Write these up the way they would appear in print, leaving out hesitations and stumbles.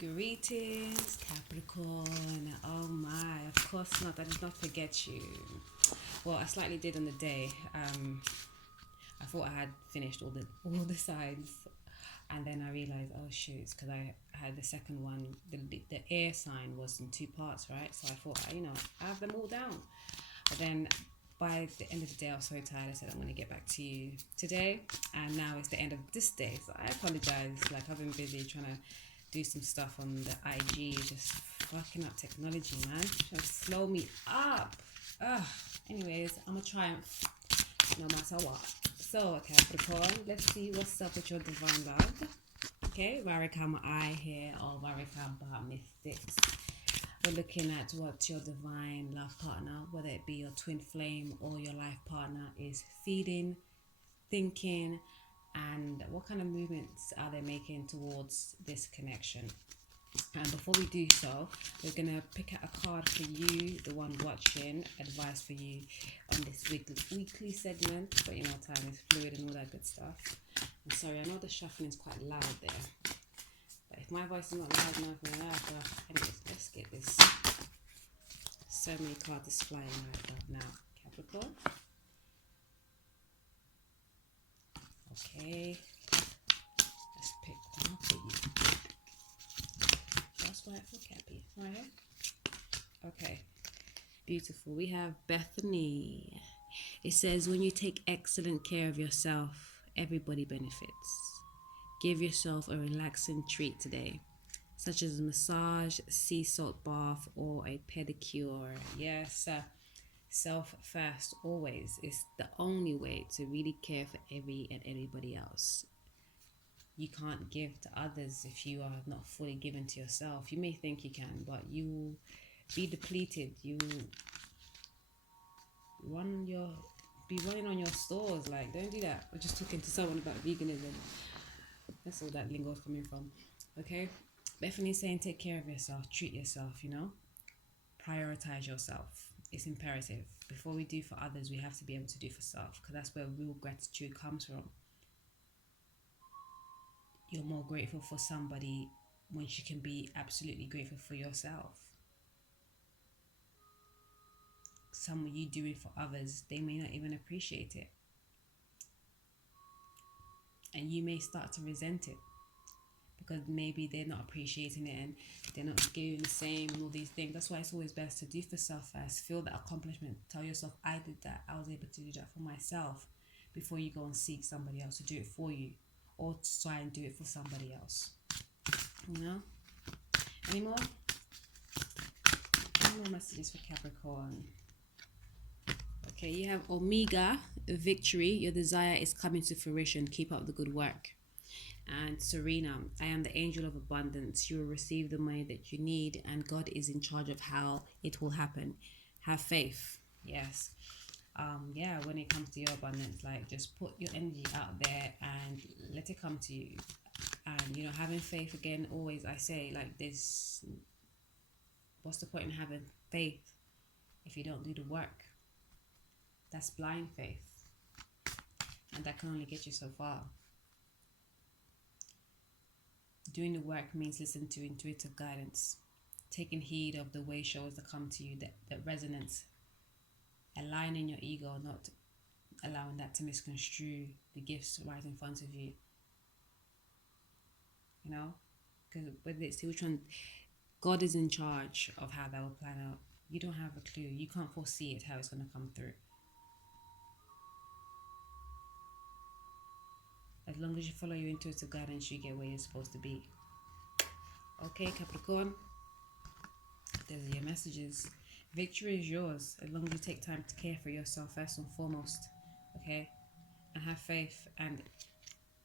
Greetings, Capricorn. Oh my, of course not. I did not forget you. Well, I slightly did on the day. I thought I had finished all the signs, and then I realized, oh shoot, because I had the second one. The air sign was in two parts, right? So I thought, I have them all down. But then by the end of the day, I was so tired. I said, I'm going to get back to you today, and now it's the end of this day. So I apologize. Like, I've been busy trying to do some stuff on the IG, just fucking up technology, man. Trying to slow me up. Anyways, I'm a triumph no matter what. So, Capricorn, let's see what's up with your divine love. Okay, Varikam I here, or Varikam Mystics. We're looking at what your divine love partner, whether it be your twin flame or your life partner, is feeding, thinking, and what kind of movements are they making towards this connection. And before we do so, we're going to pick out a card for you, the one watching, advice for you on this weekly segment. But time is fluid and all that good stuff. I'm sorry, I know the shuffling is quite loud there, but if my voice is not loud enough, anyways, let's get this. So many cards is flying out now, Capricorn. Okay, let's pick one for you. That's right for Cappy, right here. Okay, beautiful. We have Bethany. It says, when you take excellent care of yourself, everybody benefits. Give yourself a relaxing treat today, such as a massage, sea salt bath, or a pedicure. Yes, self first always is the only way to really care for everybody else. You can't give to others if you are not fully given to yourself. You may think you can, but you will be depleted. You will be running on your stores. Like, don't do that. We're just talking to someone about veganism. That's all that lingo is coming from. Okay? Bethany's saying take care of yourself, treat yourself, prioritize yourself. It's imperative. Before we do for others, we have to be able to do for self, because that's where real gratitude comes from. You're more grateful for somebody when you can be absolutely grateful for yourself. Someone you do it for others, they may not even appreciate it. And you may start to resent it, because maybe they're not appreciating it and they're not giving the same and all these things. That's why it's always best to do for self first. Feel that accomplishment. Tell yourself, I did that. I was able to do that for myself, before you go and seek somebody else to do it for you, or to try and do it for somebody else. Any more messages for Capricorn? Okay, you have Omega, victory. Your desire is coming to fruition. Keep up the good work. And Serena, I am the angel of abundance. You will receive the money that you need, and God is in charge of how it will happen. Have faith. Yes. When it comes to your abundance, like, just put your energy out there and let it come to you. And having faith, again, always I say, like, what's the point in having faith if you don't do the work? That's blind faith, and that can only get you so far. Doing the work means listening to intuitive guidance, taking heed of the way shows that come to you, that resonance, aligning your ego, not allowing that to misconstrue the gifts right in front of you. Because whether it's which one, God is in charge of how that will plan out. You don't have a clue. You can't foresee it, how it's going to come through. As long as you follow your intuitive guidance, you get where you're supposed to be. Okay, Capricorn. There's your messages. Victory is yours as long as you take time to care for yourself first and foremost. Okay? And have faith and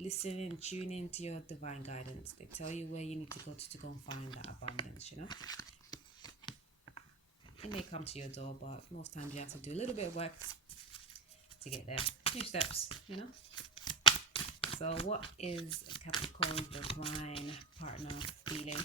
listen and tune in to your divine guidance. They tell you where you need to go go and find that abundance, It may come to your door, but most times you have to do a little bit of work to get there. 2 steps, So what is Capricorn's divine partner feeling?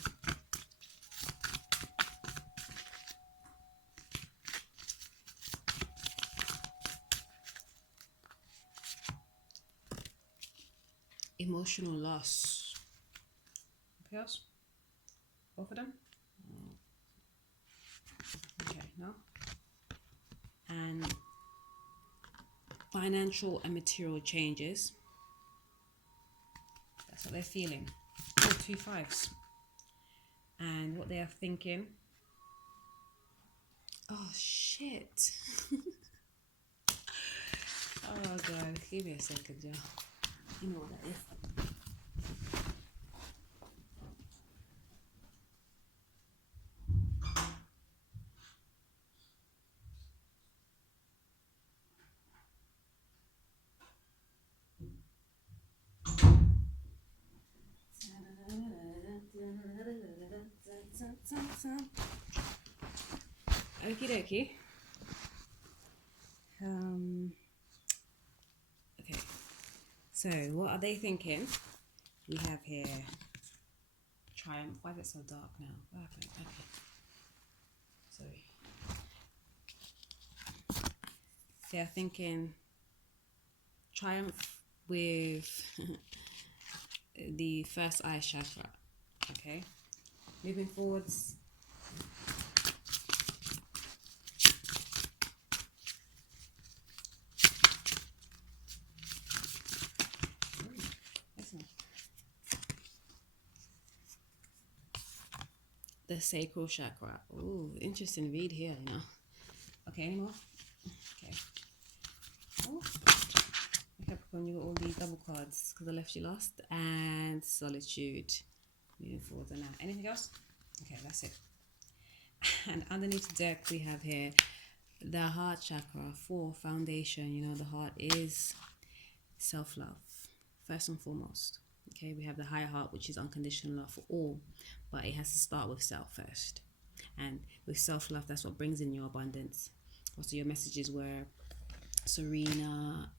Emotional loss. What else? Both of them? Okay, no. And financial and material changes. That's what they're feeling. Oh, 2 5s. And what they are thinking. Oh, shit. Oh, God. Give me a second, y'all. You know what that is. Okie dokie. Okay. So, what are they thinking? We have here Triumph. Why is it so dark now? What happened? Okay. Sorry. They're thinking Triumph with the first eye chakra. Okay. Moving forwards. The sacral chakra. Ooh, interesting read here, you know. Okay, any more? Okay. Oh, Capricorn, you got all these double cards because I left you lost. And solitude. Moving forward and now. Anything else? Okay, that's it. And underneath the deck, we have here the heart chakra for foundation. You know, the heart is self-love, first and foremost. Okay, we have the higher heart, which is unconditional love for all, but it has to start with self first. And with self-love, that's what brings in your abundance. Also, your messages were Serena,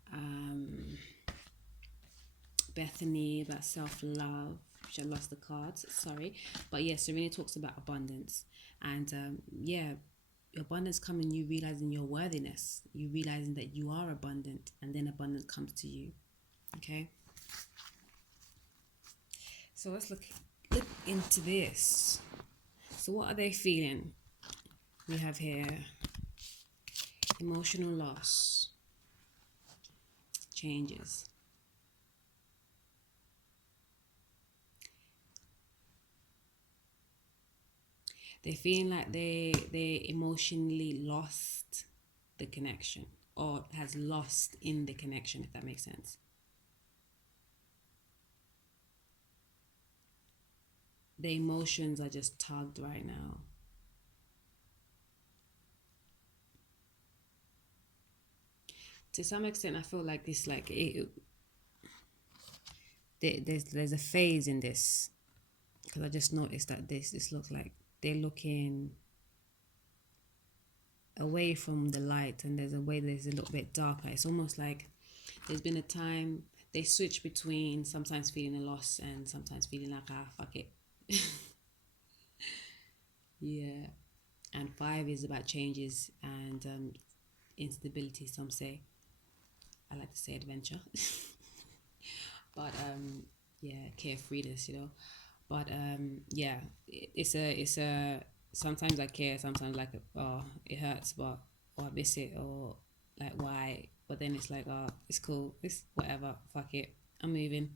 Bethany, about self-love, which I lost the cards, sorry. But yeah, Serena talks about abundance. And yeah, your abundance coming, you realizing your worthiness, you realizing that you are abundant, and then abundance comes to you. Okay? So let's look into this. So what are they feeling? We have here emotional loss, changes. They're feeling like they emotionally lost the connection, or has lost in the connection, if that makes sense. The emotions are just tugged right now. To some extent, I feel like this, like there's a phase in this, because I just noticed that this looks like they're looking away from the light, and there's a little bit darker. It's almost like there's been a time they switch between sometimes feeling a loss and sometimes feeling like, fuck it. Yeah. And 5 is about changes and instability, some say. I like to say adventure. But yeah, carefreeness, you know. But yeah, it's a sometimes I care, sometimes like, oh, it hurts, but or I miss it, or like, why? But then it's like, oh, it's cool, it's whatever, fuck it, I'm moving,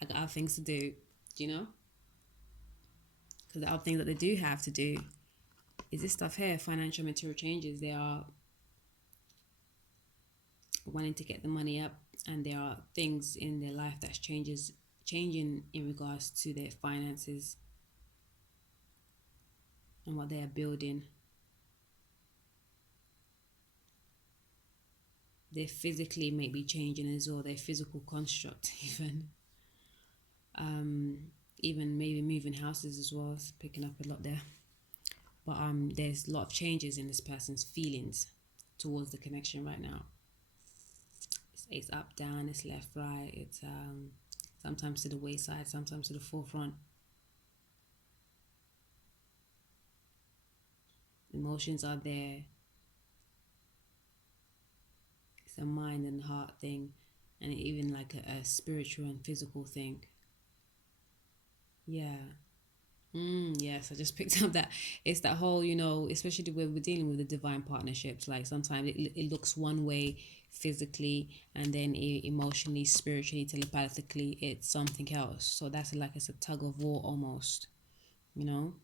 I got other things to do, you know. Because the other thing that they do have to do is this stuff here, financial material changes. They are wanting to get the money up, and there are things in their life that's changing in regards to their finances and what they are building. They physically may be changing as well, their physical construct even maybe moving houses as well. It's picking up a lot there. But there's a lot of changes in this person's feelings towards the connection right now. It's up, down, it's left, right. It's sometimes to the wayside, sometimes to the forefront. Emotions are there. It's a mind and heart thing, and even like a spiritual and physical thing. Yeah. Yes, I just picked up that it's that whole, especially when we're dealing with the divine partnerships. Like sometimes it looks one way physically, and then emotionally, spiritually, telepathically, it's something else. So that's like it's a tug of war almost. You know,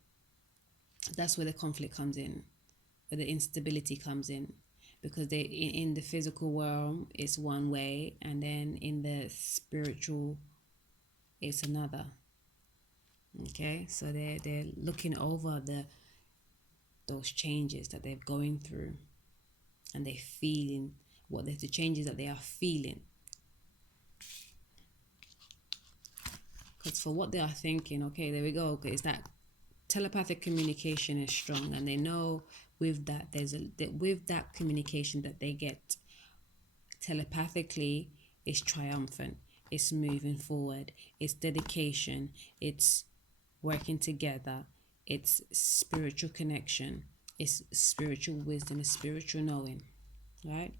that's where the conflict comes in, where the instability comes in, because in the physical world it's one way, and then in the spiritual it's another. Okay, so they're looking over those changes that they're going through, and they're feeling the changes that they are feeling. Because for what they are thinking, okay, there we go. Okay, it's that telepathic communication is strong, and they know with that with that communication that they get telepathically is triumphant. It's moving forward. It's dedication. It's working together. It's spiritual connection. It's spiritual wisdom. It's spiritual knowing, right?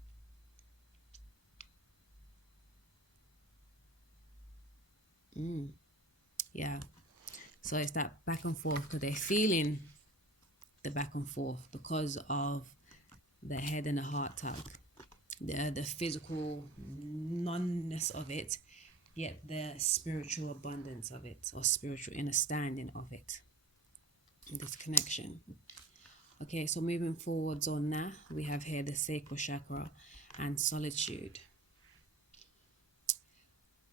Yeah. So it's that back and forth, because they're feeling the back and forth because of the head and the heart tug, the physical nonness of it, yet the spiritual abundance of it, or spiritual understanding of it, this connection. Okay, so moving forwards on that, we have here the sacral chakra and solitude.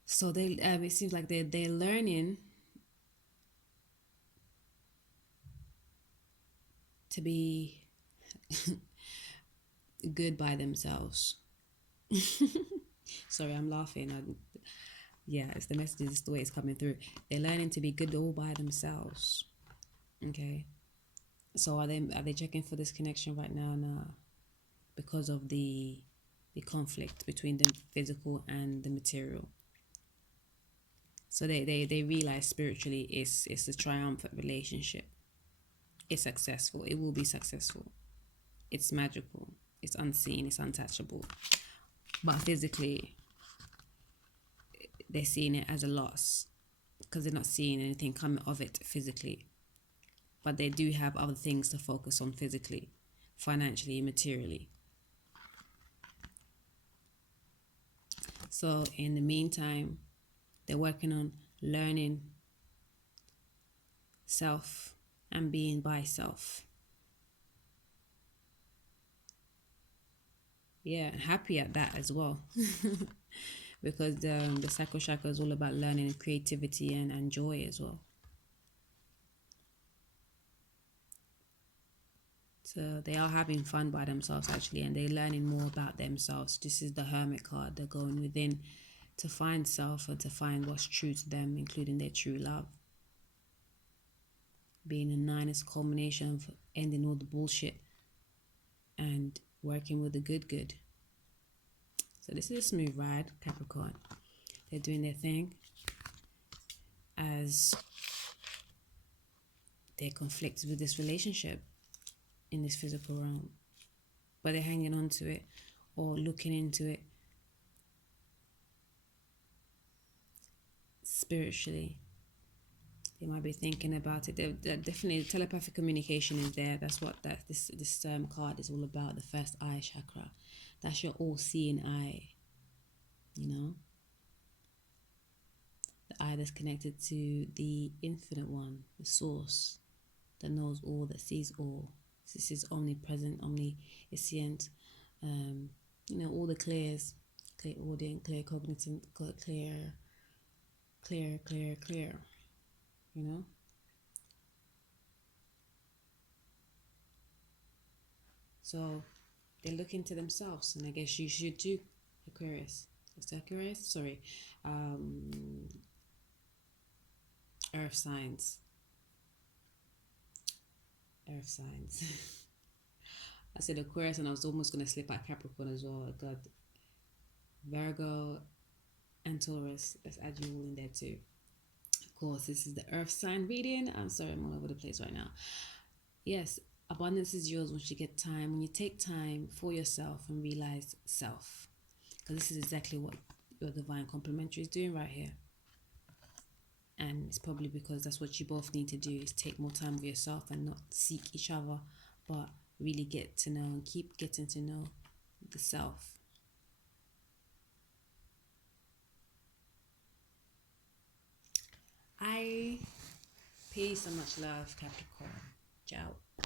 So it seems like they're learning to be good by themselves. Sorry, I'm laughing. Yeah, it's the message, it's the way it's coming through. They're learning to be good all by themselves. Okay. So are they checking for this connection right now? No, because of the conflict between the physical and the material. So they realize spiritually it's a triumphant relationship. It's successful. It will be successful. It's magical. It's unseen. It's untouchable. But physically, they're seeing it as a loss because they're not seeing anything coming of it physically. But they do have other things to focus on physically, financially, materially. So in the meantime, they're working on learning self and being by self. Yeah, happy at that as well. Because the sacral chakra is all about learning creativity and joy as well. So they are having fun by themselves actually, and they're learning more about themselves. This is the Hermit card. They're going within to find self and to find what's true to them, including their true love. Being a 9 is a culmination of ending all the bullshit and working with the good. So this is a smooth ride, Capricorn. They're doing their thing as they conflict with this relationship in this physical realm. But they're hanging on to it or looking into it spiritually. They might be thinking about it. They're definitely, telepathic communication is there. That's what this card is all about. The first eye chakra. That's your all-seeing eye. You know, the eye that's connected to the infinite one, the source that knows all, that sees all. This is omnipresent, omniscient. All the clears, clear audient, clear cognitive, clear. You know. So they look into themselves, and I guess you should too, Aquarius. It's Aquarius? Sorry. Earth signs. Earth signs. I said Aquarius, and I was almost going to slip out Capricorn as well. I got Virgo and Taurus. Let's add you all in there too. Of course, this is the Earth sign reading. I'm sorry, I'm all over the place right now. Yes, abundance is yours when you get time. When you take time for yourself and realize self. Because this is exactly what your divine complementary is doing right here. And it's probably because that's what you both need to do, is take more time with yourself and not seek each other, but really get to know and keep getting to know the self. Peace and much love, Capricorn. Ciao.